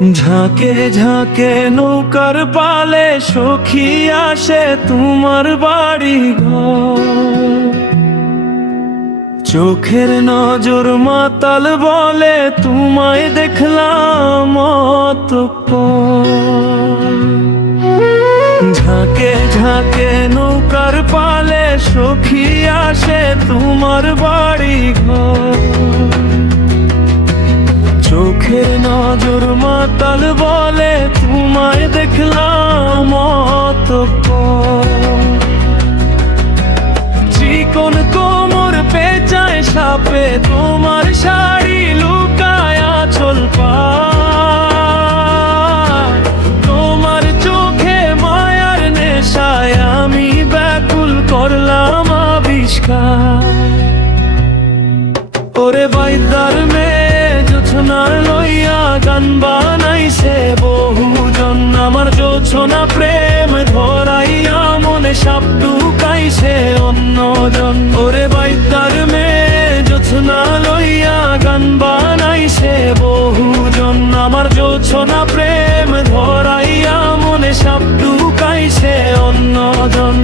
ঝাঁকে ঝাঁকে নৌকার পালে সখী আসে তোমার বাড়ি চোখের নজর মাতাল বলে, তোমায় দেখলাম। ঝাঁকে ঝাঁকে নৌকার পালে সখী আসে তোমার বাড়ি ঘর চোখের নজর মাতাল বলে, তোমায় দেখলাম অতঃপর। চিকন কোমর পেঁচায় সাপে, তোমার শাড়ি লুকায় পায় তোমার চোখে মায়ার নেশায় আমি ব্যাকুল করলাম আবিষ্কার ওরে বাইদার আমার না প্রেম ধরাইয়া মনে সব ঢুকাইছে অন্যজন।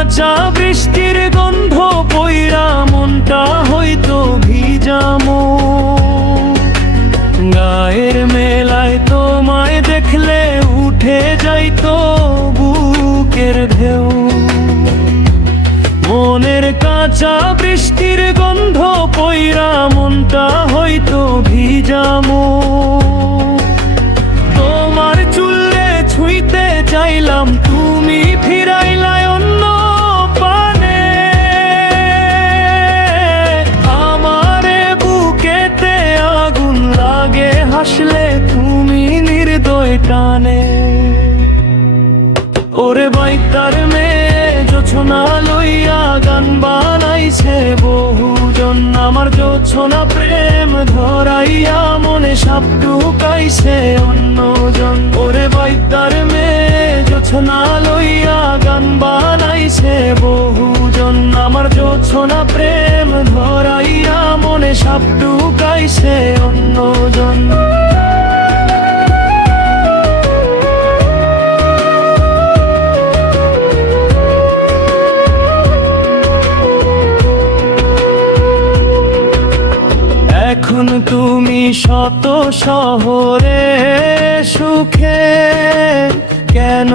কাঁচা বৃষ্টির গন্ধ পইরা মনটা হইতো ভিজামো গায়ের মেলায় তোমায় দেখলে উঠে যাইতো বুকের ঢেউ। মনের কাঁচা বৃষ্টির গন্ধ পইরা মনটা হয়তো ভিজামো হাসলে তুমি নির্দয় টানে। ওরে বাইতার মেয়ে জোছনা লইয়া গান বানাইছে। বহুজন আমার জোছনা প্রেম ধরাইয়া মনে সাপ ঢুকাইছে অন্যজন। ওরে বাইতার মেয়ে জোছনা লইয়া গান বানাইছে। বহুজন আমার জোছনা প্রেম এখন তুমি শত শহরে সুখে, কেন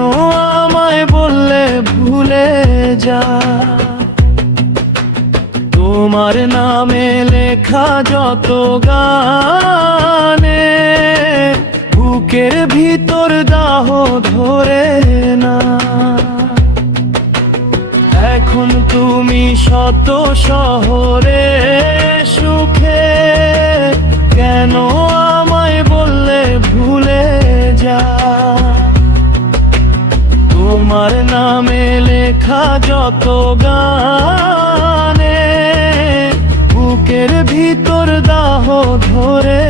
আমায় বললে ভুলে যা? তোমার নামে লেখা যত গানে, বুকের ভিতর দাহ ধরে না। এখন তুমি শত শহরে সুখে কেন আমায় বললে ভুলে যা? তোমার নামে লেখা যত গানে বুকের ভিতর দাহ ধরে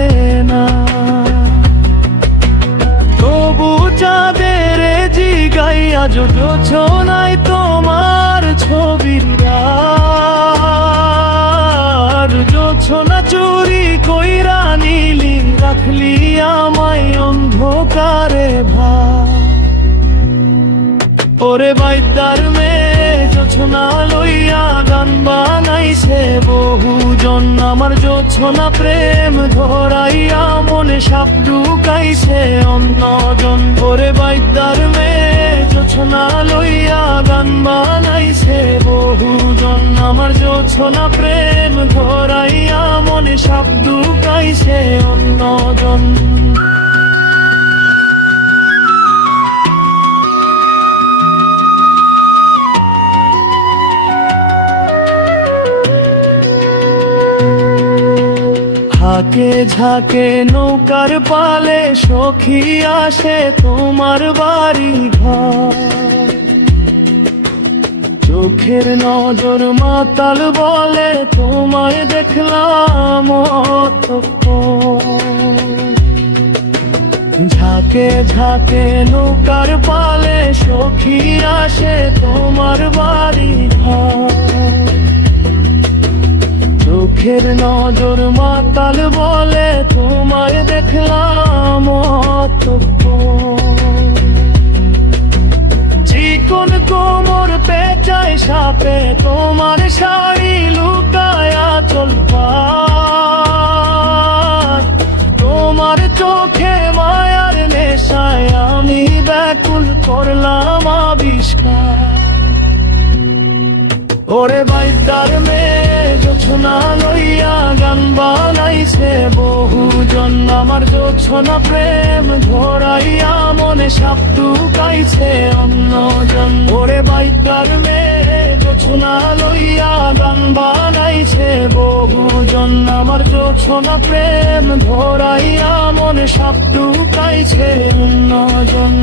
রাখলি আমায় অন্ধকারে ভা ওরে বাইদার মেয়ে জোছনা লইয়া গান বানাইছে বহুজন আমার জোছনা প্রেম ধরাইয়া মনে সাপ ঢুকাইছে অন্যজন ভরে বাইদার মেয়ে, জোছনা লইয়া গান বানাইছে বহুজন। আমার জোছনা প্রেম ধরাইয়া মনে সাপ ঢুকাইছে অন্যজন ঝাঁকে ঝাঁকে নৌকার পালে সখী আসে তোমার বাড়ি চোখের নজর মাতাল বলে, তোমায় দেখলাম। ঝাঁকে ঝাঁকে নৌকার পালে সখী আসে তোমার বাড়ি ঘর চোখের নজর মাতাল বলে তোমায় দেখলাম। চিকন কোমর পেঁচায় সাপে তোমার শাড়ি লুকায়া চলপা তোমার চোখে মায়ার নেশায় আমি ব্যাকুল করলাম আবিষ্কার ওরে বাইদার মেয়ে জোছনা লইয়া গান বানাইছে বহুজন। আমার জোছনা প্রেম ধরাইয়া মনে সাপ কাইছে অন্যজন। ওরে বাইদার মেয়ে, জোছনা লইয়া গান বানাইছে বহুজন। আমার জোছনা প্রেম ধরাইয়া মনে সাপ কাইছে অন্যজন।